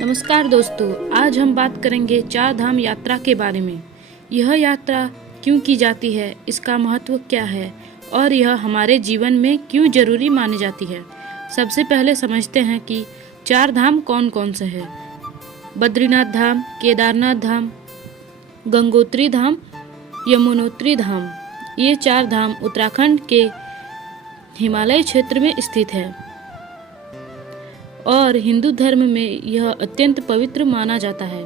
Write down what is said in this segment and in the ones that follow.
नमस्कार दोस्तों, आज हम बात करेंगे चार धाम यात्रा के बारे में। यह यात्रा क्यों की जाती है, इसका महत्व क्या है और यह हमारे जीवन में क्यों जरूरी मानी जाती है। सबसे पहले समझते हैं कि चार धाम कौन कौन से हैं। बद्रीनाथ धाम, केदारनाथ धाम, गंगोत्री धाम, यमुनोत्री धाम। ये चार धाम उत्तराखंड के हिमालय क्षेत्र में स्थित है और हिंदू धर्म में यह अत्यंत पवित्र माना जाता है।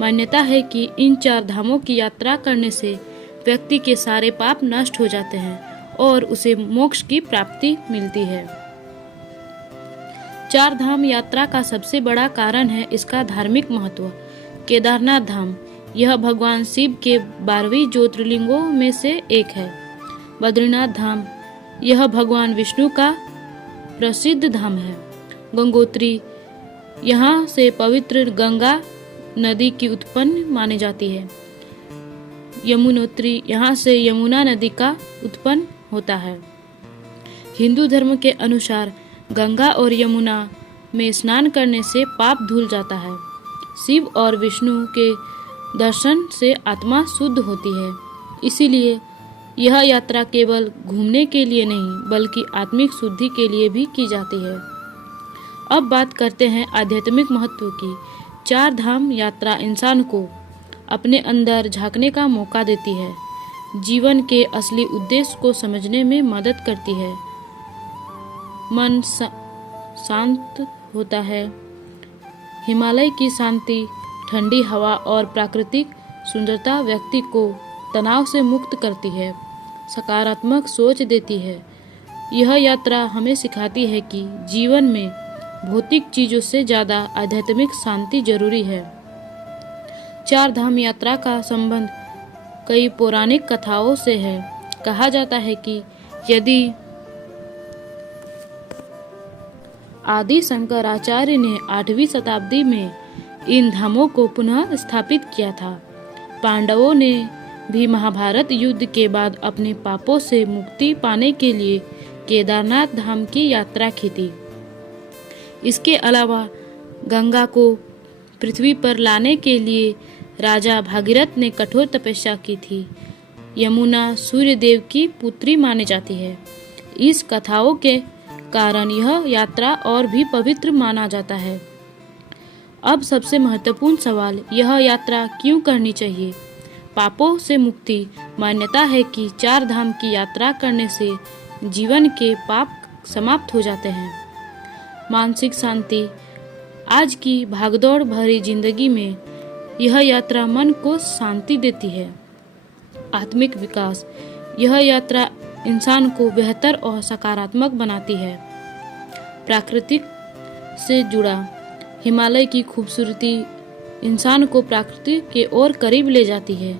मान्यता है कि इन चार धामों की यात्रा करने से व्यक्ति के सारे पाप नष्ट हो जाते हैं और उसे मोक्ष की प्राप्ति मिलती है। चार धाम यात्रा का सबसे बड़ा कारण है इसका धार्मिक महत्व। केदारनाथ धाम, यह भगवान शिव के 12वें ज्योतिर्लिंगों में से एक है। बद्रीनाथ धाम, यह भगवान विष्णु का प्रसिद्ध धाम है। गंगोत्री, यहाँ से पवित्र गंगा नदी की उत्पन्न मानी जाती है। यमुनोत्री, यहाँ से यमुना नदी का उत्पन्न होता है। हिंदू धर्म के अनुसार गंगा और यमुना में स्नान करने से पाप धुल जाता है। शिव और विष्णु के दर्शन से आत्मा शुद्ध होती है। इसीलिए यह यात्रा केवल घूमने के लिए नहीं बल्कि आत्मिक शुद्धि के लिए भी की जाती है। अब बात करते हैं आध्यात्मिक महत्व की। चार धाम यात्रा इंसान को अपने अंदर झांकने का मौका देती है, जीवन के असली उद्देश्य को समझने में मदद करती है, मन शांत होता है। हिमालय की शांति, ठंडी हवा और प्राकृतिक सुंदरता व्यक्ति को तनाव से मुक्त करती है, सकारात्मक सोच देती है। यह यात्रा हमें सिखाती है कि जीवन में भौतिक चीजों से ज्यादा आध्यात्मिक शांति जरूरी है। चार धाम यात्रा का संबंध कई पौराणिक कथाओं से है। कहा जाता है कि यदि आदि शंकराचार्य ने 8वीं शताब्दी में इन धामों को पुनः स्थापित किया था। पांडवों ने भी महाभारत युद्ध के बाद अपने पापों से मुक्ति पाने के लिए केदारनाथ धाम की यात्रा की थी। इसके अलावा गंगा को पृथ्वी पर लाने के लिए राजा भागीरथ ने कठोर तपस्या की थी। यमुना सूर्य देव की पुत्री मानी जाती है। इस कथाओं के कारण यह यात्रा और भी पवित्र माना जाता है। अब सबसे महत्वपूर्ण सवाल, यह यात्रा क्यों करनी चाहिए? पापों से मुक्ति। मान्यता है कि चार धाम की यात्रा करने से जीवन के पाप समाप्त हो जाते हैं। मानसिक शांति। आज की भागदौड़ भरी जिंदगी में यह यात्रा मन को शांति देती है। आत्मिक विकास। यह यात्रा इंसान को बेहतर और सकारात्मक बनाती है। प्राकृतिक से जुड़ा। हिमालय की खूबसूरती इंसान को प्रकृति के और करीब ले जाती है।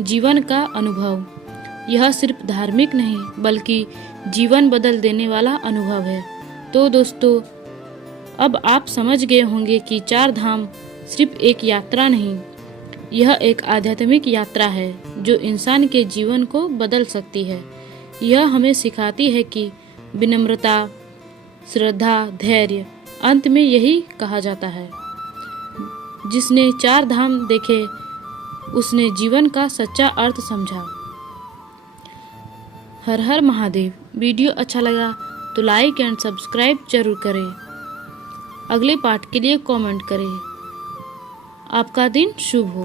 जीवन का अनुभव। यह सिर्फ धार्मिक नहीं बल्कि जीवन बदल देने वाला अनुभव है। तो दोस्तों, अब आप समझ गए होंगे कि चार धाम सिर्फ एक यात्रा नहीं, यह एक आध्यात्मिक यात्रा है जो इंसान के जीवन को बदल सकती है। यह हमें सिखाती है कि विनम्रता, श्रद्धा, धैर्य। अंत में यही कहा जाता है, जिसने चार धाम देखे उसने जीवन का सच्चा अर्थ समझा। हर हर महादेव। वीडियो अच्छा लगा तो लाइक एंड सब्सक्राइब जरूर करें। अगले पार्ट के लिए कमेंट करें। आपका दिन शुभ हो।